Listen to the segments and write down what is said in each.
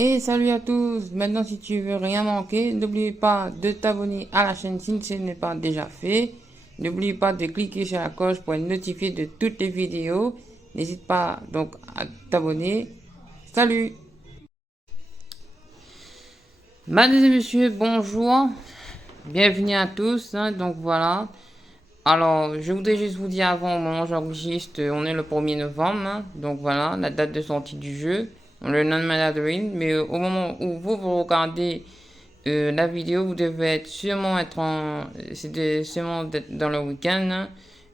Et salut à tous. Maintenant, si tu veux rien manquer, n'oublie pas de t'abonner à la chaîne si ce n'est pas déjà fait. N'oublie pas de cliquer sur la cloche pour être notifié de toutes les vidéos. N'hésite pas donc à t'abonner. Salut. Mesdames et messieurs, bonjour. Bienvenue à tous. Donc voilà. Alors, je voudrais juste vous dire avant, au moment où j'enregistre, on est le 1er novembre. Donc voilà, la date de sortie du jeu. On le lendemain d'Halloween. Mais au moment où vous regardez la vidéo, vous devez sûrement être sûrement dans le week-end.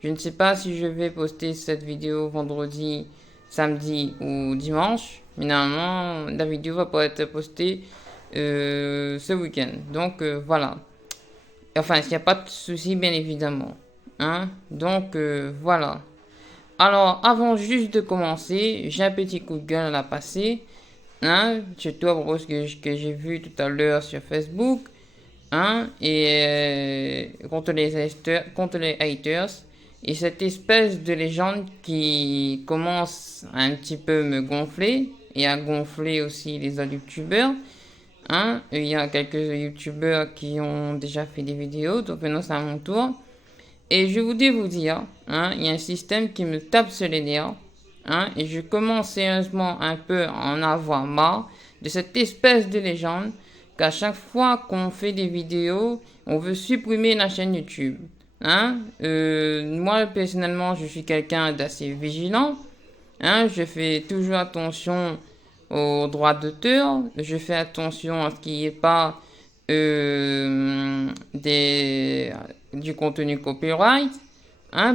Je ne sais pas si je vais poster cette vidéo vendredi, samedi ou dimanche. Mais normalement, la vidéo va pas être postée ce week-end. Donc voilà. Enfin, s'il n'y a pas de souci, bien évidemment. Donc voilà. Alors, avant juste de commencer, j'ai un petit coup de gueule à passer. Surtout à propos que j'ai vu tout à l'heure sur Facebook. Et contre les haters. Et cette espèce de légende qui commence à un petit peu me gonfler. Et à gonfler aussi les autres youtubeurs. Il y a quelques youtubeurs qui ont déjà fait des vidéos. Donc maintenant c'est à mon tour. Et je voudrais vous dire, il y a un système qui me tape sur les nerfs. Et je commence sérieusement un peu à en avoir marre de cette espèce de légende qu'à chaque fois qu'on fait des vidéos, on veut supprimer la chaîne YouTube. Moi, personnellement, je suis quelqu'un d'assez vigilant. Je fais toujours attention aux droits d'auteur. Je fais attention à ce qu'il n'y ait pas du contenu copyright.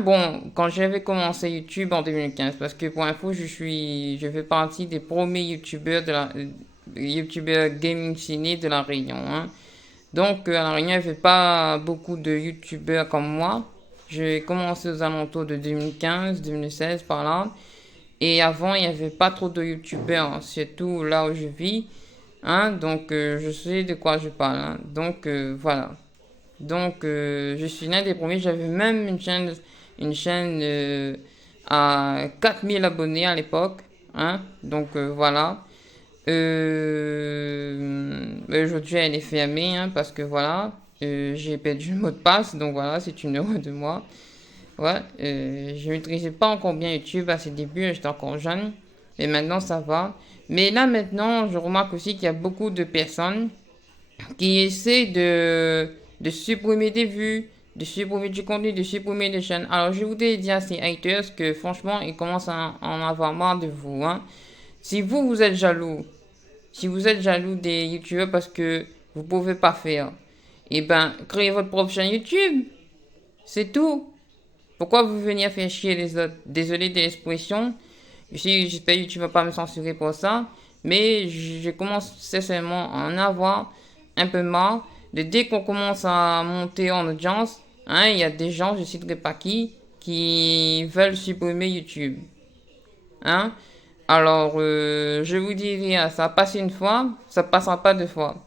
Bon, quand j'avais commencé YouTube en 2015, parce que pour info, je fais partie des premiers YouTubeurs YouTubeurs gaming ciné de la Réunion. Donc, à la Réunion, il n'y avait pas beaucoup de YouTubeurs comme moi. J'ai commencé aux alentours de 2015, 2016 par là. Et avant, il n'y avait pas trop de youtubeurs, surtout là où je vis. Donc, je sais de quoi je parle. Donc, voilà. Donc, je suis l'un des premiers. J'avais même une chaîne à 4000 abonnés à l'époque. Donc, voilà. Aujourd'hui, elle est fermée parce que voilà. J'ai perdu le mot de passe. Donc, voilà, c'est une erreur de moi. Ouais, je maîtrisais pas encore bien YouTube à ses débuts, j'étais encore jeune. Et maintenant, ça va. Mais là, maintenant, je remarque aussi qu'il y a beaucoup de personnes qui essaient de supprimer des vues, de supprimer du contenu, de supprimer des chaînes. Alors, je voudrais dire à ces haters que franchement, ils commencent à en avoir marre de vous. Si vous êtes jaloux, si vous êtes jaloux des YouTubeurs parce que vous pouvez pas faire, eh ben, créez votre propre chaîne YouTube. C'est tout. Pourquoi vous veniez faire chier les autres? Désolé de l'expression. J'espère que tu vas pas me censurer pour ça. Mais je commence sincèrement à en avoir un peu marre. De dès qu'on commence à monter en audience, il y a des gens, je ne citerai pas qui veulent supprimer YouTube. Hein? Alors, je vous dis, ça passe une fois, ça passera pas deux fois.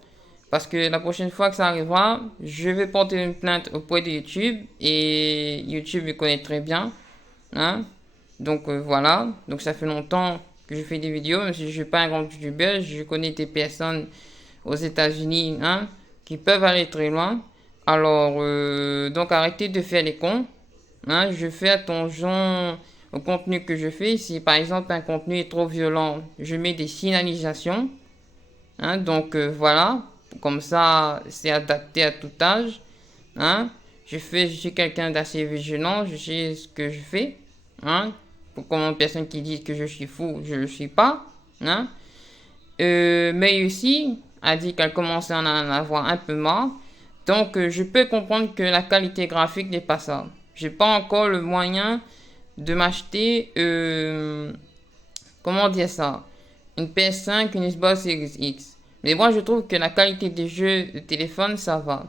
Parce que la prochaine fois que ça arrivera, je vais porter une plainte auprès de YouTube et YouTube me connaît très bien. Donc voilà, donc ça fait longtemps que je fais des vidéos, même si je ne suis pas un grand YouTuber, je connais des personnes aux États-Unis qui peuvent aller très loin. Alors, donc arrêtez de faire les cons. Je fais attention au contenu que je fais. Si par exemple un contenu est trop violent, je mets des signalisations. Donc voilà, comme ça c'est adapté à tout âge. Je suis quelqu'un d'assez vigilant, je sais ce que je fais. Pour comme personne qui dit que je suis fou, je ne le suis pas. Mais aussi a dit qu'elle commençait à en avoir un peu marre. Donc je peux comprendre que la qualité graphique n'est pas ça. J'ai pas encore le moyen de m'acheter, comment dire ça, une PS5, une Xbox Series X. Mais moi je trouve que la qualité des jeux de téléphone, ça va.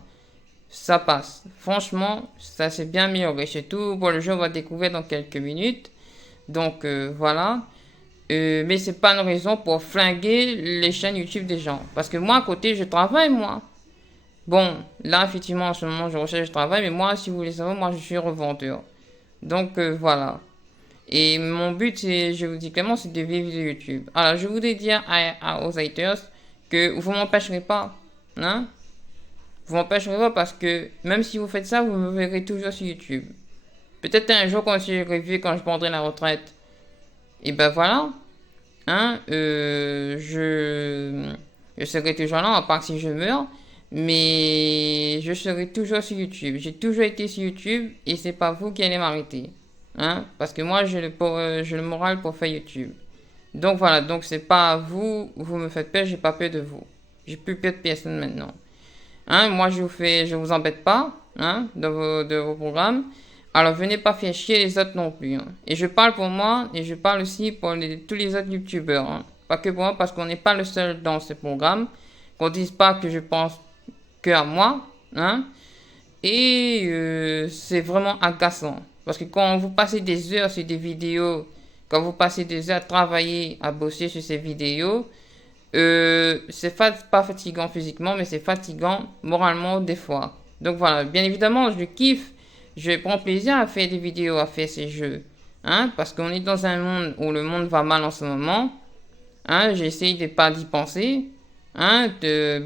Ça passe. Franchement, ça s'est bien amélioré. Surtout pour le jeu, on va découvrir dans quelques minutes. Donc voilà. Mais c'est pas une raison pour flinguer les chaînes YouTube des gens. Parce que moi, à côté, je travaille, moi. Bon, là, effectivement, en ce moment, je recherche du travail. Mais moi, si vous voulez savoir, moi, je suis revendeur. Donc voilà. Et mon but, c'est, je vous dis clairement, c'est de vivre de YouTube. Alors, je voudrais dire aux haters que vous m'empêcherez pas. Hein? Vous m'empêcherez pas parce que même si vous faites ça, vous me verrez toujours sur YouTube. Peut-être un jour quand je revu, quand je prendrai la retraite. Et ben voilà. Hein, je serai toujours là, à part si je meurs. Mais je serai toujours sur YouTube. J'ai toujours été sur YouTube et c'est pas vous qui allez m'arrêter. Hein, parce que moi, j'ai le moral pour faire YouTube. Donc voilà, donc c'est pas vous, vous me faites peur, j'ai pas peur de vous. J'ai plus peur de personne maintenant. Hein, moi je vous embête pas, hein, de vos programmes. Alors venez pas faire chier les autres non plus. Hein. Et je parle pour moi et je parle aussi pour tous les autres youtubeurs. Hein. Pas que pour moi parce qu'on n'est pas le seul dans ce programme. Qu'on dise pas que je pense que à moi. Hein. Et c'est vraiment agaçant. Parce que quand vous passez des heures sur des vidéos, quand vous passez des heures à travailler, à bosser sur ces vidéos, c'est pas fatigant physiquement, mais c'est fatigant moralement des fois. Donc voilà, bien évidemment, je kiffe, je prends plaisir à faire des vidéos, à faire ces jeux. Hein, parce qu'on est dans un monde où le monde va mal en ce moment. Hein, j'essaye de pas d'y penser. Hein,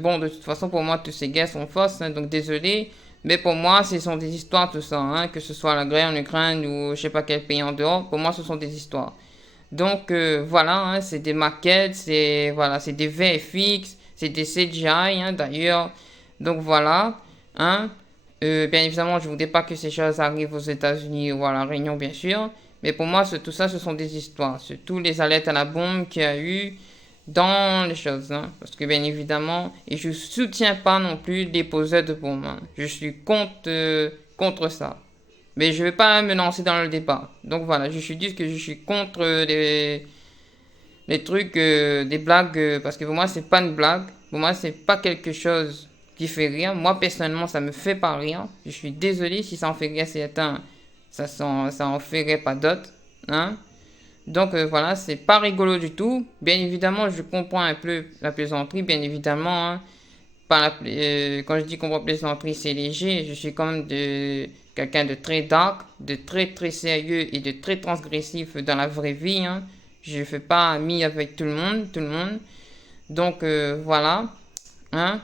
bon, de toute façon, pour moi, tous ces guerres sont fausses, hein, donc désolé. Mais pour moi, ce sont des histoires, tout ça. Hein, que ce soit la guerre en Ukraine ou je sais pas quel pays en dehors, pour moi, ce sont des histoires. Donc voilà, hein, c'est des maquettes, c'est voilà, c'est des VFX, c'est des CGI hein, d'ailleurs. Donc voilà, hein. Bien évidemment, je ne voudrais pas que ces choses arrivent aux États-Unis ou à la Réunion, bien sûr. Mais pour moi, tout ça, ce sont des histoires. Surtout les alertes à la bombe qu'il y a eu dans les choses. Hein. Parce que bien évidemment, et je ne soutiens pas non plus les poseurs de bombes. Hein. Je suis contre ça. Mais je ne vais pas me lancer dans le débat. Donc voilà, je suis dit que je suis contre les trucs, des blagues, parce que pour moi, c'est pas une blague. Pour moi, c'est pas quelque chose qui fait rire. Moi, personnellement, ça me fait pas rire. Je suis désolé si ça en fait rire certains, ça en ferait pas d'autres. Hein? Donc voilà, c'est pas rigolo du tout. Bien évidemment, je comprends un peu la plaisanterie, bien évidemment. Hein. Quand je dis comprends plaisanterie, c'est léger. Je suis quand même quelqu'un de très dark, de très très sérieux et de très transgressif dans la vraie vie. Hein. Je ne fais pas ami avec tout le monde. Donc voilà. Hein.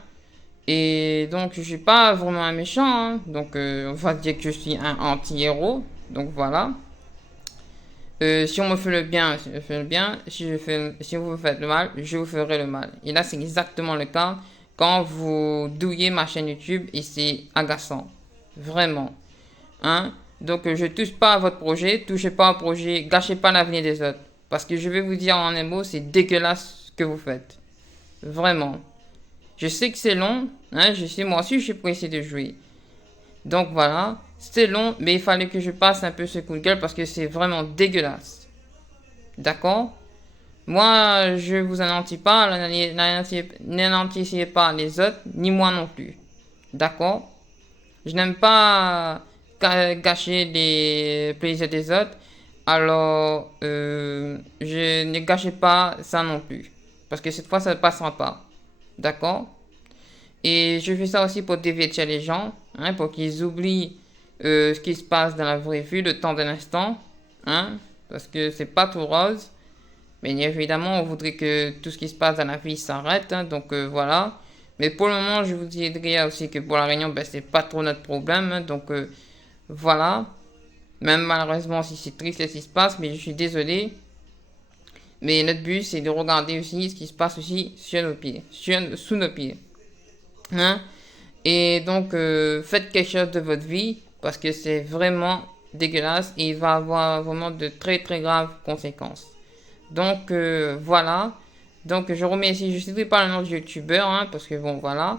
Et donc je suis pas vraiment un méchant. Hein. Donc on va dire que je suis un anti-héros. Donc voilà. Si on me fait le bien, je fais le bien. Si vous me faites le mal, je vous ferai le mal. Et là, c'est exactement le cas quand vous douillez ma chaîne YouTube et c'est agaçant. Vraiment. Hein? Donc, je touche pas à votre projet, touchez pas au projet, gâchez pas l'avenir des autres. Parce que je vais vous dire en un mot, c'est dégueulasse ce que vous faites. Vraiment. Je sais que c'est long, hein, je sais, moi aussi je suis pressé de jouer. Donc voilà, c'était long, mais il fallait que je passe un peu ce coup de gueule parce que c'est vraiment dégueulasse. D'accord? Moi, je vous anéantis pas, n'anéantissez pas les autres, ni moi non plus. D'accord? Je n'aime pas gâcher les plaisirs des autres, alors je ne gâchez pas ça non plus. Parce que cette fois, ça ne passera pas. D'accord? Et je fais ça aussi pour divertir les gens, hein, pour qu'ils oublient ce qui se passe dans la vraie vie, le temps d'un instant, hein, parce que c'est pas tout rose. Mais évidemment, on voudrait que tout ce qui se passe dans la vie s'arrête, hein, donc voilà. Mais pour le moment, je vous dirais aussi que pour la Réunion, ben, c'est pas trop notre problème, hein, donc voilà. Même malheureusement, si c'est triste ce qui se passe, mais je suis désolé. Mais notre but, c'est de regarder aussi ce qui se passe aussi sur nos pieds, sous nos pieds. Hein? Et donc, faites quelque chose de votre vie parce que c'est vraiment dégueulasse et il va avoir vraiment de très très graves conséquences. Donc, voilà. Donc, je remercie, je ne citerai pas le nom du youtubeur hein, parce que bon, voilà.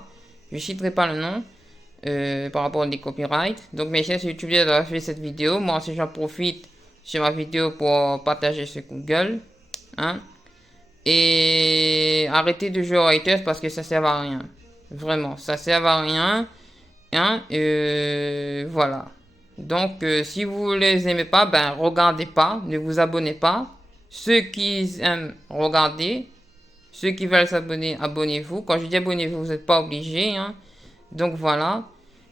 Je ne citerai pas le nom par rapport à des copyrights. Donc, merci à ce youtubeur d'avoir fait cette vidéo. Moi aussi, j'en profite sur ma vidéo pour partager ce Google. Hein? Et arrêtez de jouer aux haters parce que ça sert à rien. Vraiment, ça sert à rien. Hein? Voilà. Donc, si vous les aimez pas, ben regardez pas, ne vous abonnez pas. Ceux qui aiment, regardez. Ceux qui veulent s'abonner, abonnez-vous. Quand je dis abonnez-vous, vous n'êtes pas obligé. Hein? Donc voilà.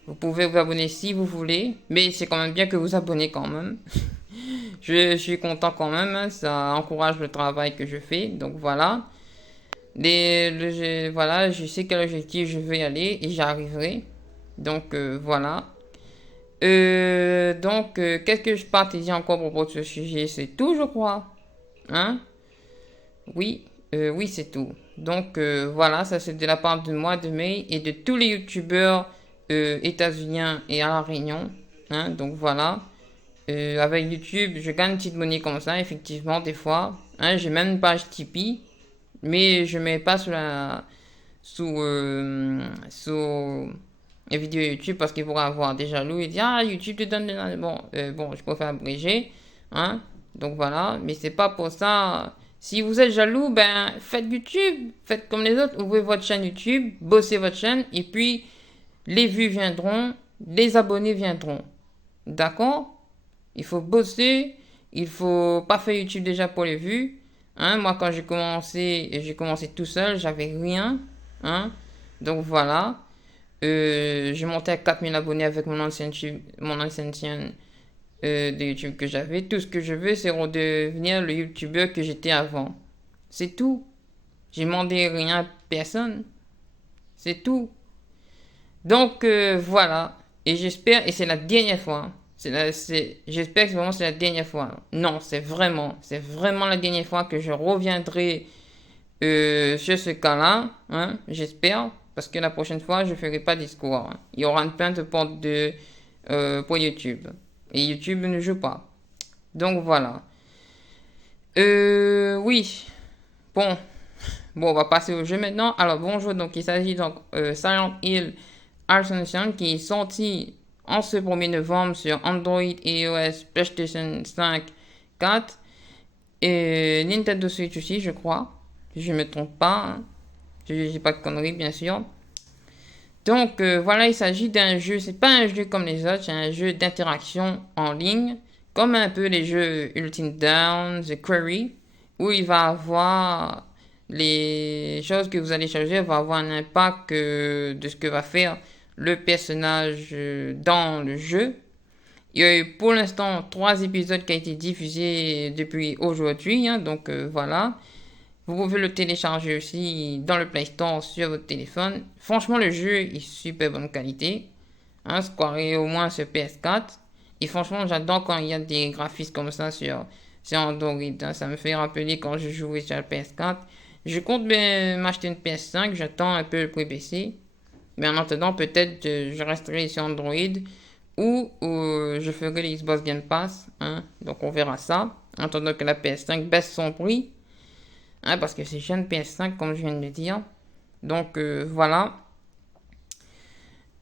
Vous pouvez vous abonner si vous voulez. Mais c'est quand même bien que vous abonnez quand même. Je suis content quand même. Hein? Ça encourage le travail que je fais. Donc voilà. Voilà, je sais quel objectif je veux y aller et j'y arriverai. Donc voilà. Qu'est-ce que je partage encore à propos de ce sujet? C'est tout, je crois. Hein? Oui, oui, c'est tout. Voilà, ça c'est de la part de moi, de May et de tous les youtubeurs états-uniens et à La Réunion. Hein? Donc voilà. Avec YouTube, je gagne une petite monnaie comme ça, effectivement, des fois. Hein? J'ai même une page Tipeee, mais je mets pas sous les vidéos YouTube parce qu'il pourra avoir des jaloux et dire ah YouTube te donne bon je préfère abréger hein donc voilà mais c'est pas pour ça si vous êtes jaloux ben faites YouTube faites comme les autres ouvrez votre chaîne YouTube bossez votre chaîne et puis les vues viendront les abonnés viendront d'accord il faut bosser il faut pas faire YouTube déjà pour les vues hein moi quand j'ai commencé tout seul j'avais rien hein donc voilà j'ai monté à 4000 abonnés avec mon ancienne chaîne de YouTube que j'avais. Tout ce que je veux, c'est redevenir le YouTuber que j'étais avant. C'est tout. J'ai demandé rien à personne. C'est tout. Voilà. Et j'espère, et c'est la dernière fois. J'espère que vraiment c'est la dernière fois. Non, c'est vraiment la dernière fois que je reviendrai sur ce cas-là, hein, j'espère, parce que la prochaine fois, je ne ferai pas de discours. Hein. Il y aura une plainte pour YouTube. Et YouTube ne joue pas. Donc voilà. Oui. Bon. Bon, on va passer au jeu maintenant. Alors, bonjour. Donc, il s'agit donc Silent Hill Ascension qui est sorti en ce 1er novembre sur Android, iOS, PlayStation 5, 4 et Nintendo Switch aussi, je crois. Si je ne me trompe pas. Hein. Je dis pas de conneries, bien sûr. Voilà, il s'agit d'un jeu, c'est pas un jeu comme les autres, c'est un jeu d'interaction en ligne, comme un peu les jeux Ultimate Down, The Quarry, où il va avoir les choses que vous allez changer, va avoir un impact de ce que va faire le personnage dans le jeu. Il y a eu pour l'instant 3 épisodes qui ont été diffusés depuis aujourd'hui, hein, voilà. Vous pouvez le télécharger aussi dans le Play Store sur votre téléphone. Franchement, le jeu est super bonne qualité. Hein, Square est au moins sur PS4. Et franchement, j'adore quand il y a des graphismes comme ça sur Android. Hein. Ça me fait rappeler quand je jouais sur la PS4. Je compte bien m'acheter une PS5. J'attends un peu le prix PC. Mais en attendant, peut-être je resterai sur Android ou je ferai les Xbox Game Pass. Hein. Donc on verra ça. En attendant que la PS5 baisse son prix. Hein, parce que c'est jeune PS5 comme je viens de le dire. Voilà.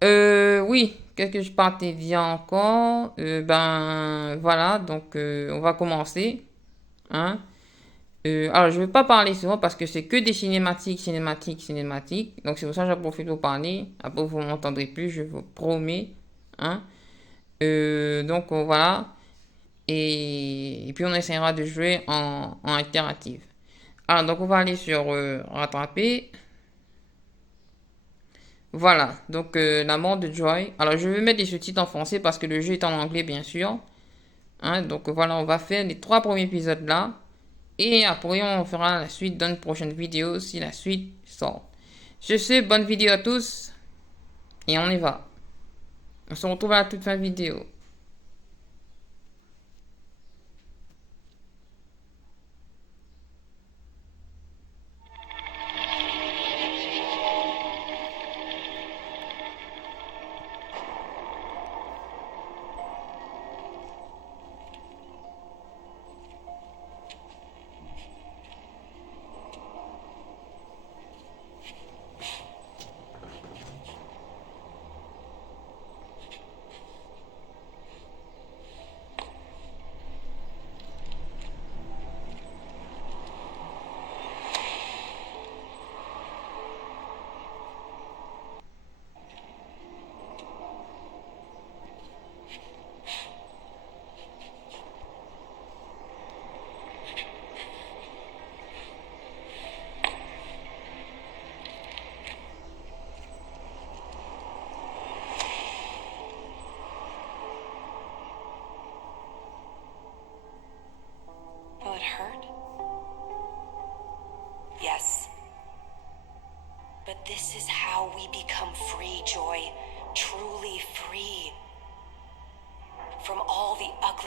Oui, qu'est-ce que je partais dire encore Ben voilà, on va commencer. Hein. Alors je ne vais pas parler souvent parce que c'est que des cinématiques. Donc c'est pour ça que j'en profite pour parler. Après vous ne m'entendrez plus, je vous promets. Hein. Voilà. Et puis on essaiera de jouer en alternative. Alors, donc on va aller sur rattraper. Voilà, la mort de Joy. Alors, je vais mettre des sous-titres en français parce que le jeu est en anglais, bien sûr. Hein, voilà, on va faire les 3 premiers épisodes là. Et après, on fera la suite dans une prochaine vidéo si la suite sort. Je sais, bonne vidéo à tous. Et on y va. On se retrouve à la toute fin de vidéo.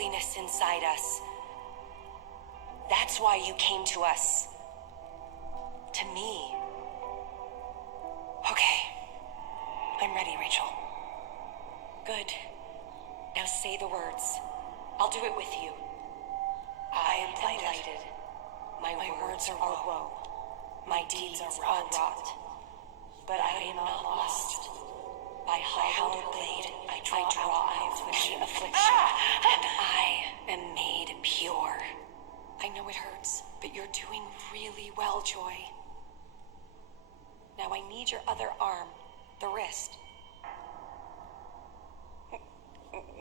ugliness inside us. That's why you came to us. To me. Okay. I'm ready, Rachel. Good. Now say the words. I'll do it with you. I am blighted. My words are woe. My deeds are rot. But I am not lost. By hallowed blade, I draw out the affliction, and I am made pure. I know it hurts, but you're doing really well, Joy. Now I need your other arm, the wrist.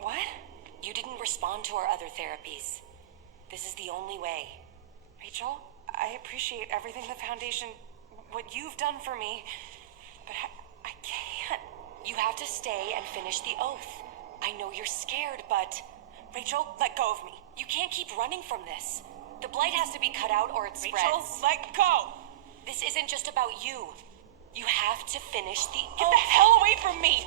What? You didn't respond to our other therapies. This is the only way. Rachel, I appreciate everything the Foundation, what you've done for me, but I can't. You have to stay and finish the oath. I know you're scared, but... Rachel, let go of me. You can't keep running from this. The blight has to be cut out or it spreads. Rachel, let go! This isn't just about you. You have to finish the oath. Get the hell away from me!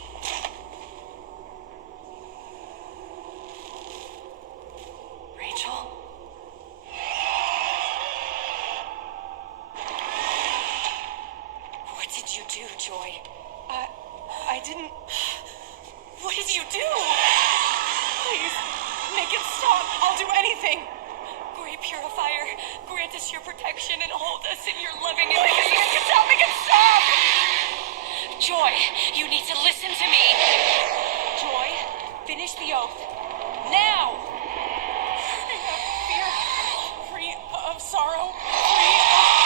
Rachel? What did you do, Joy? I didn't... What did you do? Please, make it stop. I'll do anything. Great Purifier, grant us your protection and hold us in your loving embrace. Make it stop, make it stop! Joy, you need to listen to me. Joy, finish the oath. Now! Free of fear, free of sorrow, free of...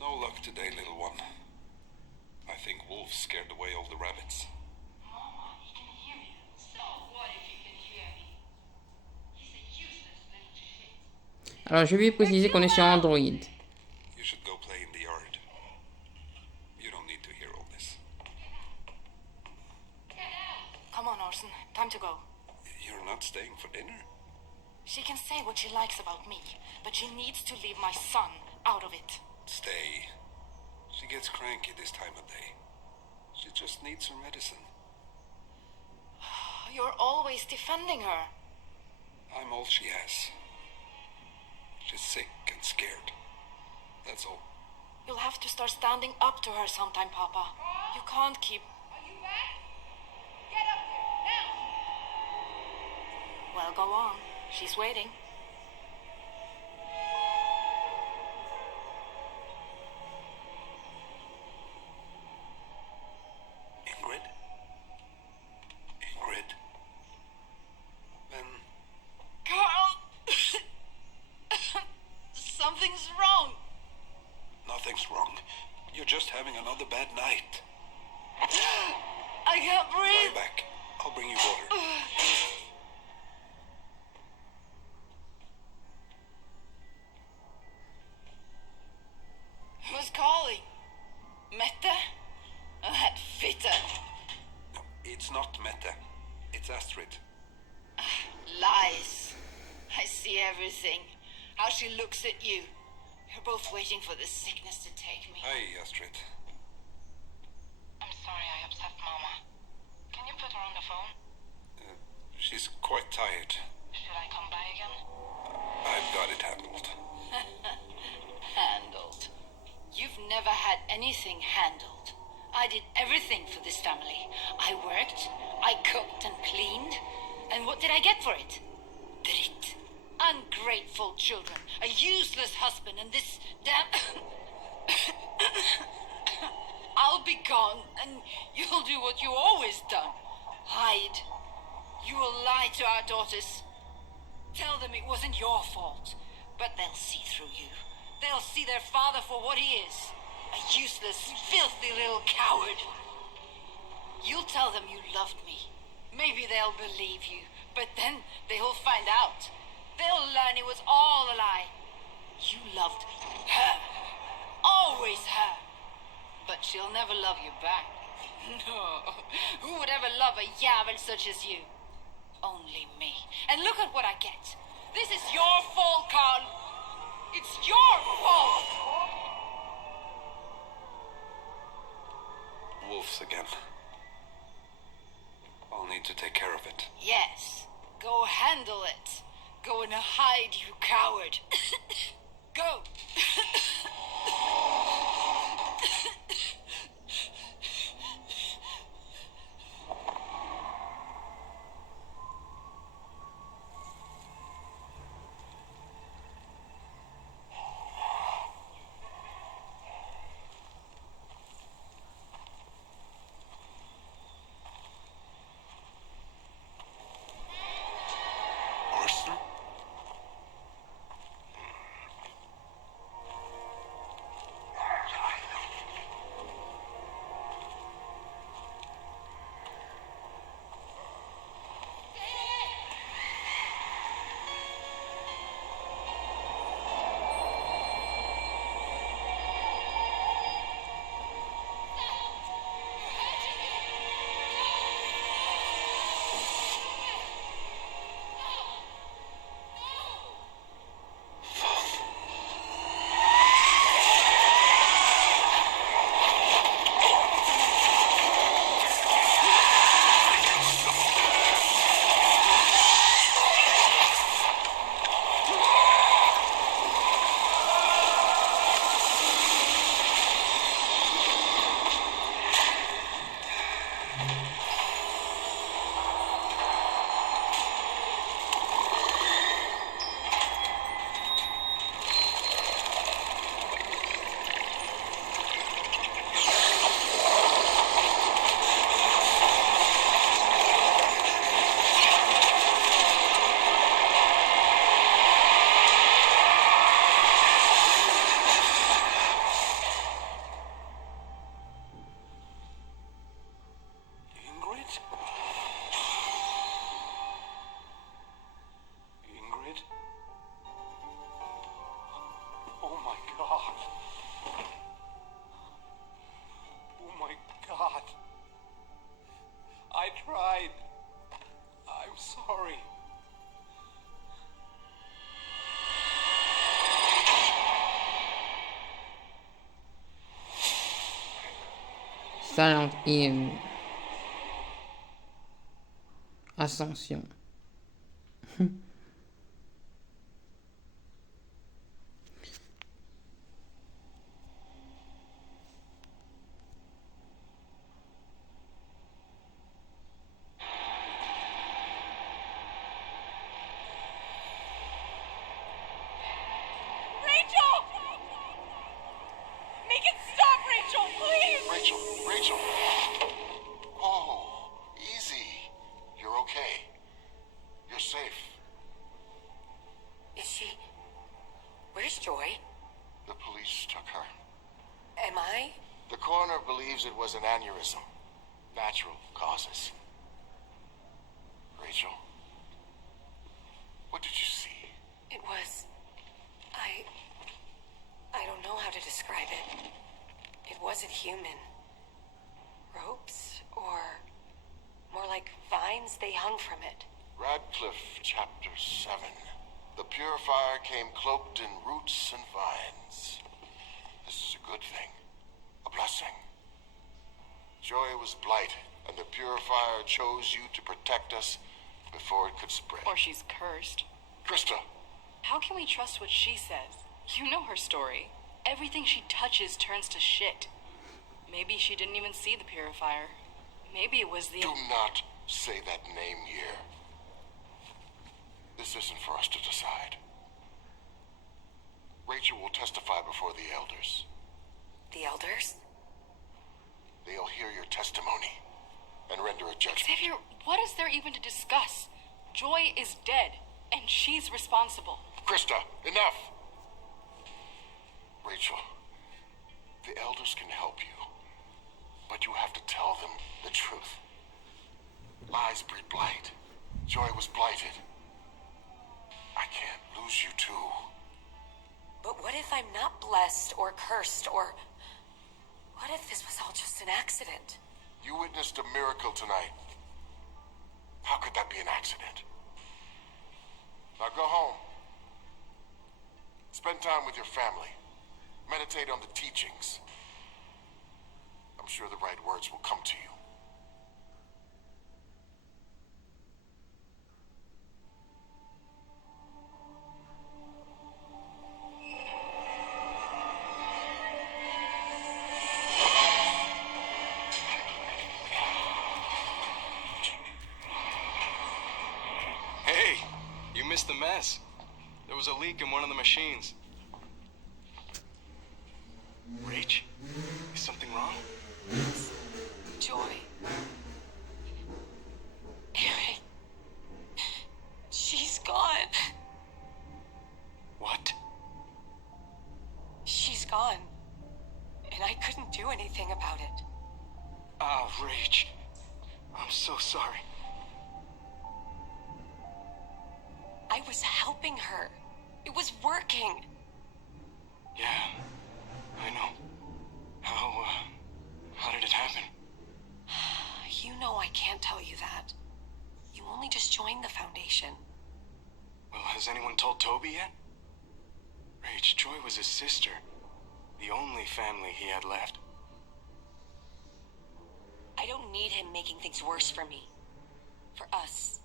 No luck today, little one. I think Wolf scared away all the rabbits. Mama, he can hear you. So what if he can hear me? He's a useless little shit. Alors, je vais préciser qu'on est sur Android. You should go play in the yard. You don't need to hear all this. Come on, Orson. Time to go. You're not staying for dinner? She can say what she likes about me, but she needs to leave my son out of it. Stay. She gets cranky this time of day. She just needs her medicine. You're always defending her. I'm all she has. She's sick and scared. That's all. You'll have to start standing up to her sometime, Papa. You can't keep... Are you back? Get up there, now! Well, go on. She's waiting. Ingrid? Ingrid? Then... Carl! Something's wrong. Nothing's wrong. You're just having another bad night. I can't Lie breathe. back. I'll bring you water. Who's calling? Mette? That fitter. No, it's not Mette. It's Astrid. Lies. I see everything. How she looks at you. You're both waiting for the sickness to take me. Hi, Astrid. I'm sorry I upset Mama. Can you put her on the phone? She's quite tired. Should I come by again? I've got it handled. Handled. You've never had anything handled. I did everything for this family. I worked, I cooked and cleaned. And what did I get for it? Drit. Ungrateful children, a useless husband, and this damn... I'll be gone, and you'll do what you always done. Hide. You will lie to our daughters. Tell them it wasn't your fault. But they'll see through you. They'll see their father for what he is. A useless, filthy little coward. You'll tell them you loved me. Maybe they'll believe you, but then they'll find out. They'll learn it was all a lie. You loved her. Always her. But she'll never love you back. No. Who would ever love a yavel such as you? Only me. And look at what I get. This is your fault, Carl. It's your fault. Wolves again. I'll need to take care of it. Yes. Go handle it. Go and hide, you coward. Go. Orson? Ingrid? Ingrid? Oh my God. Oh my God. I tried. I'm sorry. Silent Hill. Ascension. Rachel! Make it stop, Rachel, please! Rachel, Rachel. Oh, easy. You're okay. You're safe. Is she... Where's Joy? The police took her. Am I? The coroner believes it was an aneurysm. Natural causes. Rachel, what did you see? It was... I don't know how to describe it. It wasn't human. Ropes, or more like vines they hung from it. Radcliffe, Chapter 7. The purifier came cloaked in roots and vines. This is a good thing. A blessing. Joy was blighted, and the purifier chose you to protect us before it could spread. Or she's cursed. Krista, How can we trust what she says? You know her story. Everything she touches turns to shit. Maybe she didn't even see the purifier. Maybe it was the... do not say that name here. This isn't for us to decide. Rachel will testify before the elders. The elders? They'll hear your testimony and render a judgment. Xavier, what is there even to discuss? Joy is dead. and she's responsible. Krista, enough! Rachel, the elders can help you, but you have to tell them the truth. Lies breed blight. Joy was blighted. I can't lose you too. But what if I'm not blessed or cursed or... What if this was all just an accident? You witnessed a miracle tonight. How could that be an accident? Now go home. Spend time with your family. Meditate on the teachings. I'm sure the right words will come to you. Hey, you missed the mess. There was a leak in one of the machines. Rach, is something wrong? Joy. Eric. She's gone. What? She's gone. And I couldn't do anything about it. Ah, Rach. I'm so sorry. I was helping her. It was working. Yeah, I know. How did it happen? You know I can't tell you that. You only just joined the Foundation. Well, has anyone told Toby yet? Rach, Joy was his sister. The only family he had left. I don't need him making things worse for me. For us.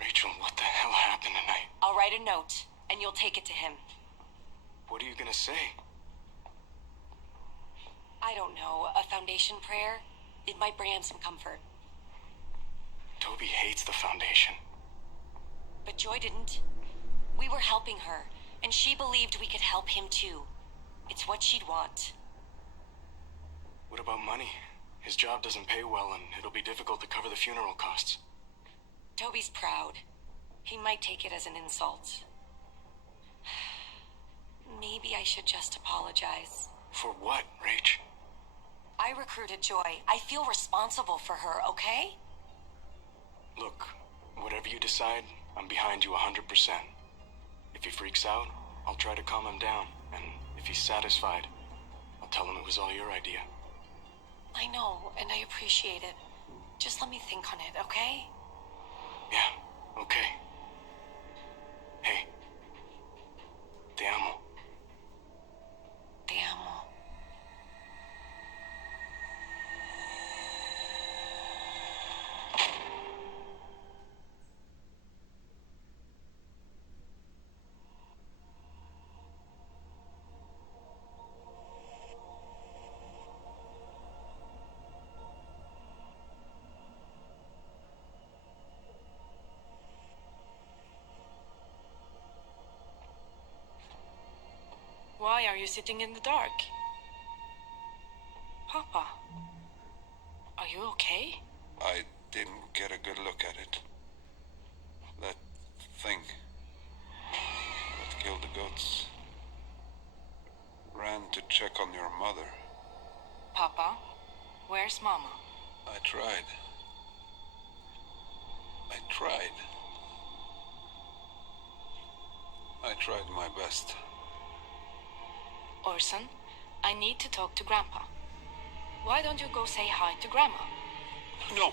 Rachel, what the hell happened tonight? I'll write a note, and you'll take it to him. What are you gonna say? I don't know, a Foundation prayer? It might bring him some comfort. Toby hates the Foundation. But Joy didn't. We were helping her, and she believed we could help him too. It's what she'd want. What about money? His job doesn't pay well, and it'll be difficult to cover the funeral costs. Toby's proud. He might take it as an insult. Maybe I should just apologize. For what, Rach? I recruited Joy. I feel responsible for her, okay? Look, whatever you decide, I'm behind you 100%. If he freaks out, I'll try to calm him down. And if he's satisfied, I'll tell him it was all your idea. I know, and I appreciate it. Just let me think on it, okay? Yeah, okay. Hey. Te amo. Te amo. Why are you sitting in the dark? Papa, are you okay? I didn't get a good look at it. That thing that killed the goats ran to check on your mother. Papa, where's Mama? I tried. I tried my best. Orson, I need to talk to Grandpa. Why don't you go say hi to Grandma? No.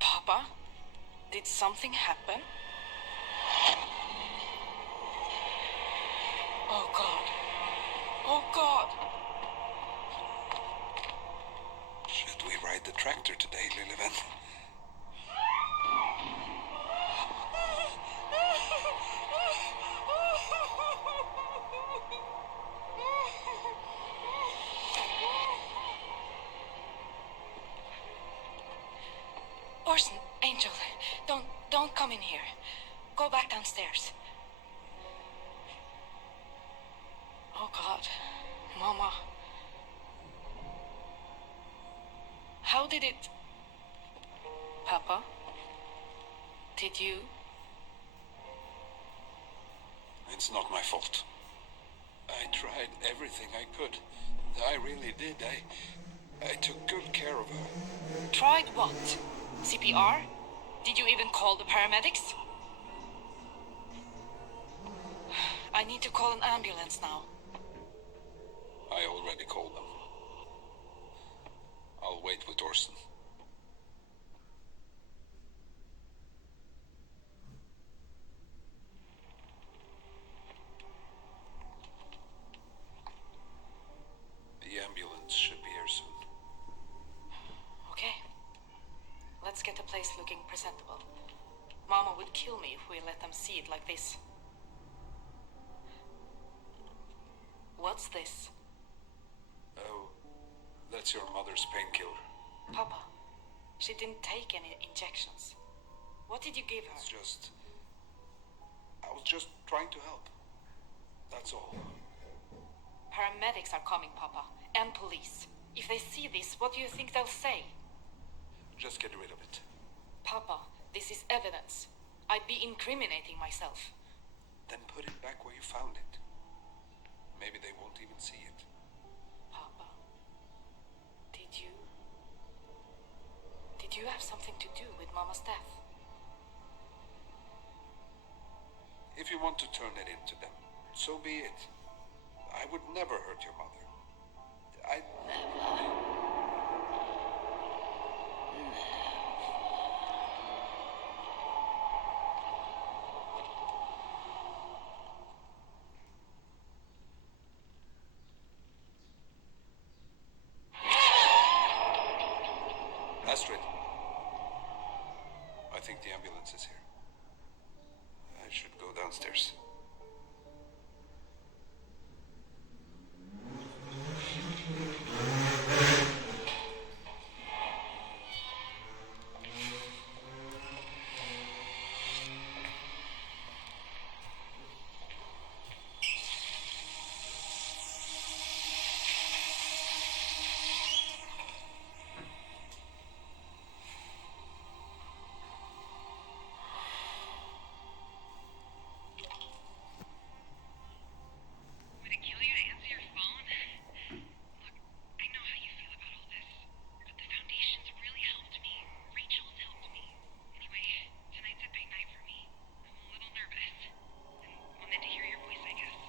Papa, did something happen? Oh God. Oh God. Should we ride the tractor today, Lillivan? Orson, Angel, don't come in here. Go back downstairs. Oh God, Mama. How did it... Papa? Did you? It's not my fault. I tried everything I could. I really did. I took good care of her. Tried what? CPR? Did you even call the paramedics? I need to call an ambulance now. I already called them. I'll wait with Orson. The ambulance should be here soon. Okay. Let's get the place looking presentable. Mama would kill me if we let them see it like this. What's this? Oh, that's your mother's painkiller. Papa, she didn't take any injections. What did you give her? It's just... I was just trying to help. That's all. Paramedics are coming, Papa, and police. If they see this, what do you think they'll say? Just get rid of it. Papa, this is evidence. I'd be incriminating myself. Then put it back where you found it. Maybe they won't even see it. Papa, did you have something to do with Mama's death? If you want to turn it into them, so be it. I would never hurt your mother. Astrid. I think the ambulance is here. I should go downstairs. Would it kill you to answer your phone? Look, I know how you feel about all this, but the Foundation's really helped me. Rachel's helped me. Anyway, tonight's a big night for me. I'm a little nervous. And wanted to hear your voice, I guess.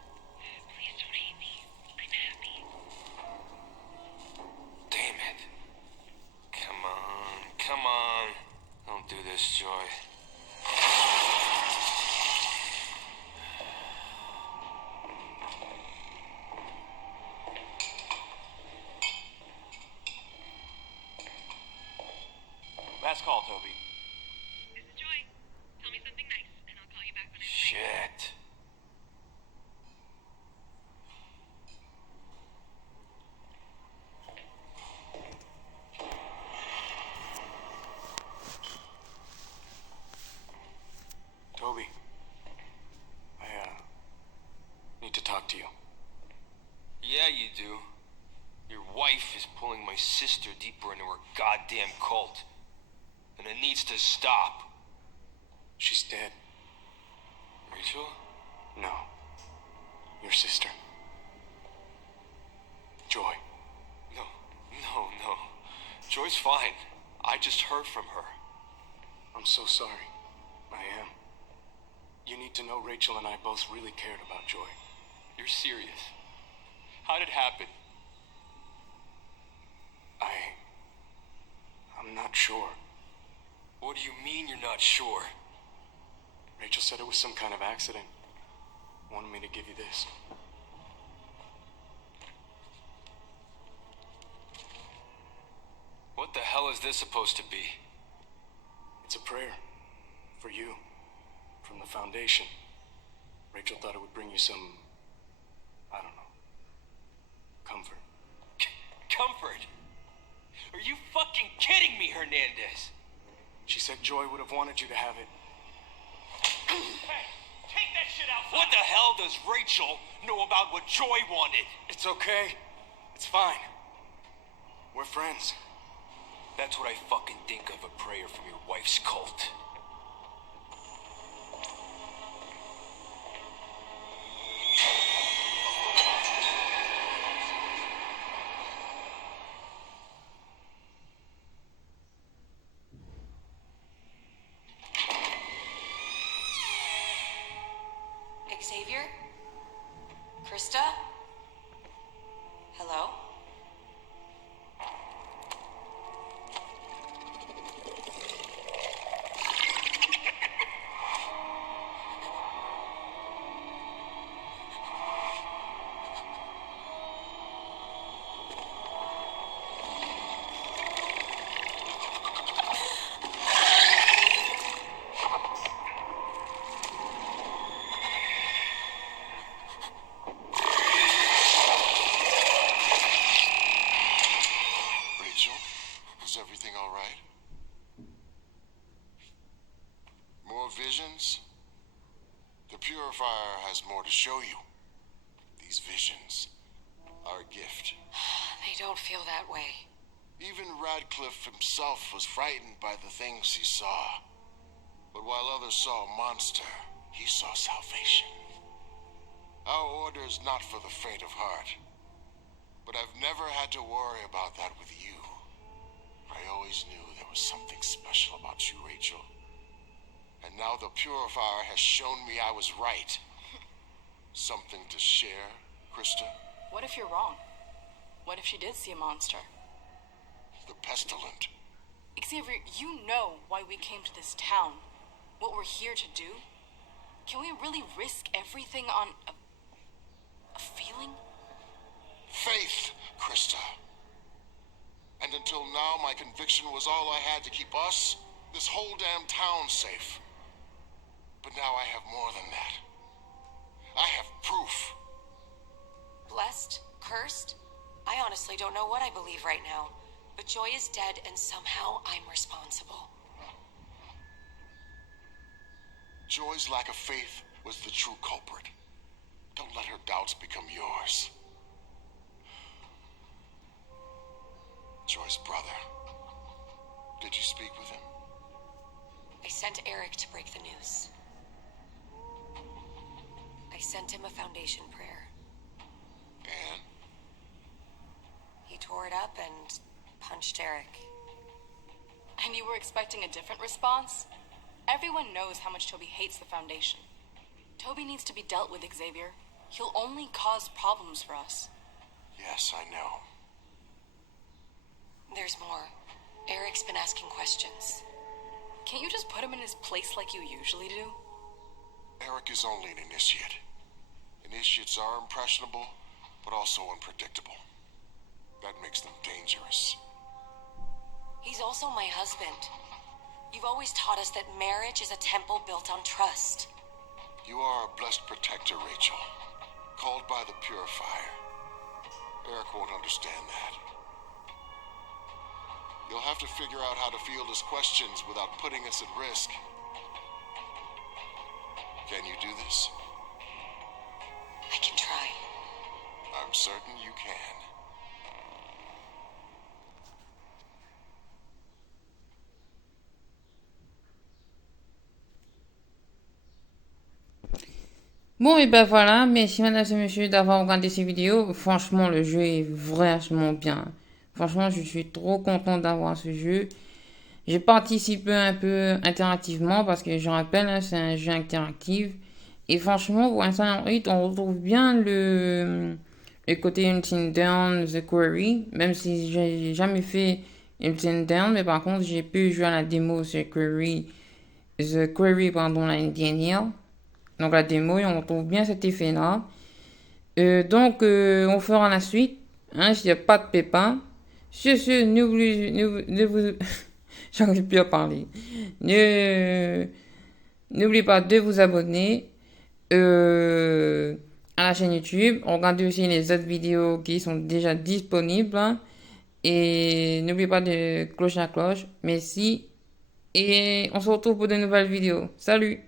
Please don't hate me. I'm happy. Damn it. Come on. Don't do this, Joy. Last call, Toby. This is Joy. Tell me something nice, and I'll call you back when I'm... Shit. Toby. I, need to talk to you. Yeah, you do. Your wife is pulling my sister deeper into her goddamn cult. And it needs to stop. She's dead. Rachel? No. Your sister. Joy. No. Joy's fine. I just heard from her. I'm so sorry. I am. You need to know Rachel and I both really cared about Joy. You're serious? How'd it happen? I'm not sure. What do you mean you're not sure? Rachel said it was some kind of accident. Wanted me to give you this. What the hell is this supposed to be? It's a prayer. For you. From the Foundation. Rachel thought it would bring you some... I don't know. Comfort. Comfort? Are you fucking kidding me, Hernandez? She said Joy would have wanted you to have it. Hey, take that shit out! What the hell does Rachel know about what Joy wanted? It's okay. It's fine. We're friends. That's what I fucking think of a prayer from your wife's cult. Xavier? Krista? Hello? Rachel, is everything all right? More visions? The Purifier has more to show you. These visions are a gift. They don't feel that way. Even Radcliffe himself was frightened by the things he saw. But while others saw a monster, he saw salvation. Our order is not for the faint of heart. But I've never had to worry about that with you. I always knew there was something special about you, Rachel. And now the Purifier has shown me I was right. Something to share, Krista? What if you're wrong? What if she did see a monster? The Pestilent. Xavier, you know why we came to this town. What we're here to do. Can we really risk everything on a feeling? Faith, Krista. And until now, my conviction was all I had to keep us, this whole damn town, safe. But now I have more than that. I have proof. Blessed? Cursed? I honestly don't know what I believe right now. But Joy is dead, and somehow I'm responsible. Joy's lack of faith was the true culprit. Don't let her doubts become yours. Joy's brother. Did you speak with him? I sent Eric to break the news. I sent him a foundation prayer. And? He tore it up and punched Eric. And you were expecting a different response? Everyone knows how much Toby hates the Foundation. Toby needs to be dealt with, Xavier. He'll only cause problems for us. Yes, I know. There's more. Eric's been asking questions. Can't you just put him in his place like you usually do? Eric is only an initiate. Initiates are impressionable, but also unpredictable. That makes them dangerous. He's also my husband. You've always taught us that marriage is a temple built on trust. You are a blessed protector, Rachel. Called by the Purifier. Eric won't understand that. You'll have to figure out how to field his questions without putting us at risk. Can you do this? I can try. I'm certain you can. Bon, et ben voilà, merci mesdames et messieurs d'avoir regardé ces vidéos. Franchement, le jeu est vachement bien. Franchement, je suis trop content d'avoir ce jeu. J'ai participé un peu interactivement parce que je rappelle, hein, c'est un jeu interactif. Et franchement, pour Insane Hit, on retrouve bien le côté Until Dawn, The Quarry. Même si j'ai jamais fait Until Dawn, mais par contre, j'ai pu jouer à la démo The Quarry l'année dernière. Donc la démo, et on retrouve bien cet effet-là. Donc, on fera la suite, hein, s'il n'y a pas de pépin. Sur ce, ne vous... J'arrive plus à parler. N'oubliez pas de vous abonner à la chaîne YouTube. Regardez aussi les autres vidéos qui sont déjà disponibles. Hein. Et n'oubliez pas de clocher la cloche. Merci. Et on se retrouve pour de nouvelles vidéos. Salut!